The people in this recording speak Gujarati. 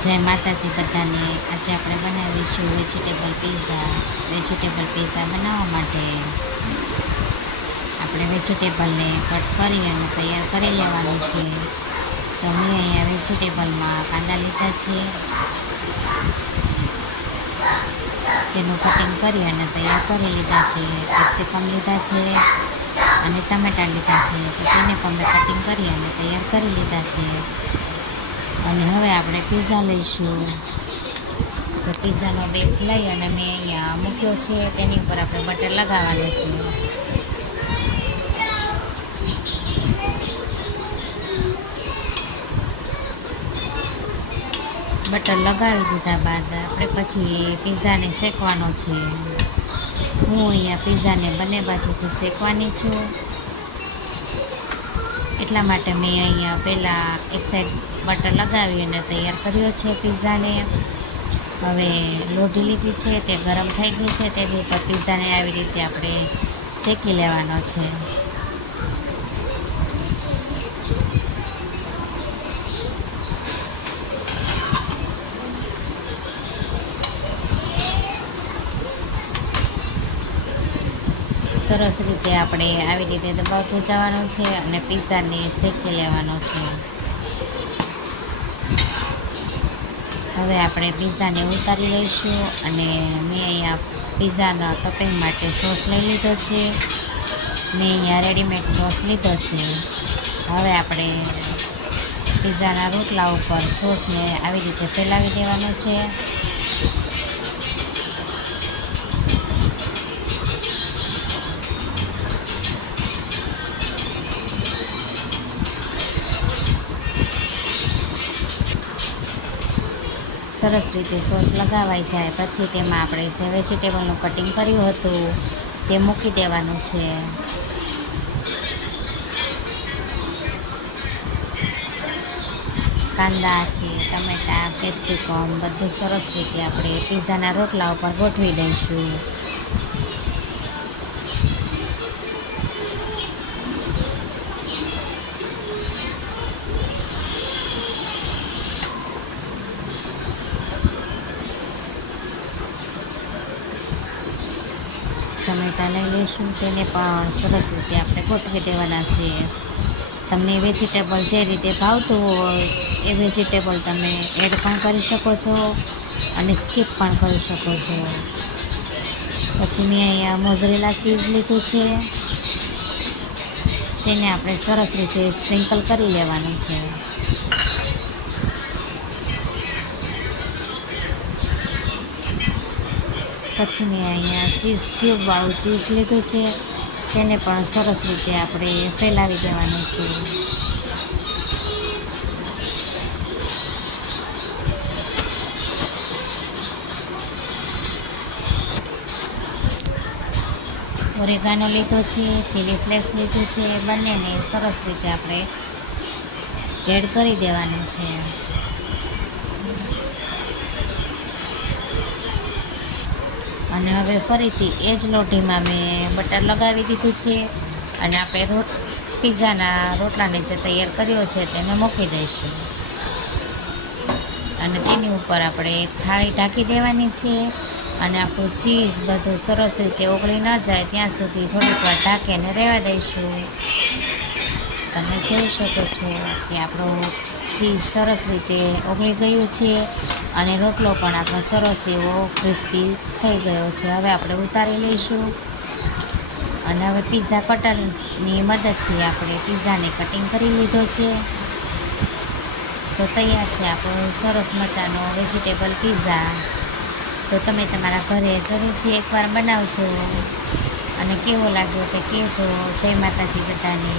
જય માતાજી બધાને। આજે આપણે બનાવીશું વેજીટેબલ પીઝા। વેજીટેબલ પીઝા બનાવવા માટે આપણે વેજીટેબલને કટ કરી અને તૈયાર કરી લેવાનું છે। તો મેં અહીંયા વેજીટેબલમાં કાંદા લીધા છે, તેનું કટિંગ કરી અને તૈયાર કરી લીધા છે। કેપ્સિકમ લીધા છે અને ટમેટા લીધા છે, તો તેને પણ મેં કટિંગ કરી અને તૈયાર કરી લીધા છે। અને હવે આપણે પીઝા લઈશું। તો પીઝાનો બેઝ લઈ અને મેં અહીંયા મૂક્યો છે, તેની ઉપર આપણે બટર લગાવવાનું છે। બટર લગાવી દીધા બાદ આપણે પછી પીઝાને શેકવાનો છે। હું અહીંયા પીઝાને બંને બાજુથી શેકવાની છું, એટલા માટે મેં અહીંયા પહેલાં એક સાઈડ બટર લગાવી અને તૈયાર કર્યો છે પીઝાને। હવે લોઢી લીધી છે, તે ગરમ થઈ ગઈ છે, તેની ઉપર પીઝાને આવી રીતે આપણે શેકી લેવાનો છે। સરસ રીતે આપણે આવી રીતે દબાવતું જવાનું છે અને પીઝાને શેકી લેવાનો છે। હવે આપણે પીઝાને ઉતારી લઈશું અને મેં અહીંયા પીઝાના ટોપિંગ માટે સોસ લઈ લીધો છે। મેં અહીંયા રેડીમેડ સોસ લીધો છે। હવે આપણે પીઝાના રોટલા ઉપર સોસને આવી રીતે ફેલાવી દેવાનો છે। સરસ રીતે સોસ લગાવાઈ જાય પછી તેમાં આપણે જે વેજીટેબલનું કટિંગ કર્યું હતું તે મૂકી દેવાનું છે। કાંદા છે, ટમેટા, કેપ્સિકમ બધું સરસ રીતે આપણે પીઝાના રોટલા ઉપર ગોઠવી દઈશું। ટમેટા લઈ લઈશું, તેને પણ સરસ રીતે આપણે ગોઠવી દેવાના છે। તમને વેજીટેબલ જે રીતે ભાવતું હોય એ વેજીટેબલ તમે એડ પણ કરી શકો છો અને સ્કીપ પણ કરી શકો છો। પછી મેં અહીંયા મોઝરેલા ચીઝ લીધું છે, તેને આપણે સરસ રીતે સ્પ્રિંકલ કરી લેવાનું છે। પછી મેં અહીંયા ચીઝ ક્યુબવાળું ચીઝ લીધું છે, તેને પણ સરસ રીતે આપણે ફેલાવી દેવાનું છે। ઓરેગાનો લીધો છે, ચીલી ફ્લેક્સ લીધું છે, બંનેને સરસ રીતે આપણે એડ કરી દેવાનું છે। અને હવે ફરીથી એ જ લોઢીમાં મેં બટર લગાવી દીધું છે અને આપણે પીઝાના રોટલાને જે તૈયાર કર્યો છે તેને મૂકી દઈશું અને તેની ઉપર આપણે થાળી ઢાંકી દેવાની છે અને આપણું ચીઝ બધું સરસ રીતે ઓગળી ન જાય ત્યાં સુધી થોડીક વાર ઢાંકીને રહેવા દઈશું। તમે જોઈ શકો છો કે આપણું ચીઝ સરસ રીતે ઓગળી ગયું છે અને રોટલો પણ આપણો સરસ એવો ક્રિસ્પી થઈ ગયો છે। હવે આપણે ઉતારી લઈશું અને હવે પીઝા કટરની મદદથી આપણે પીઝાને કટિંગ કરી લીધો છે। તો તૈયાર છે આપણો સરસ મજાનો વેજીટેબલ પીઝા। તો તમે તમારા ઘરે જરૂરથી એકવાર બનાવજો અને કેવો લાગ્યો તે કહેજો। જય માતાજી બધાને।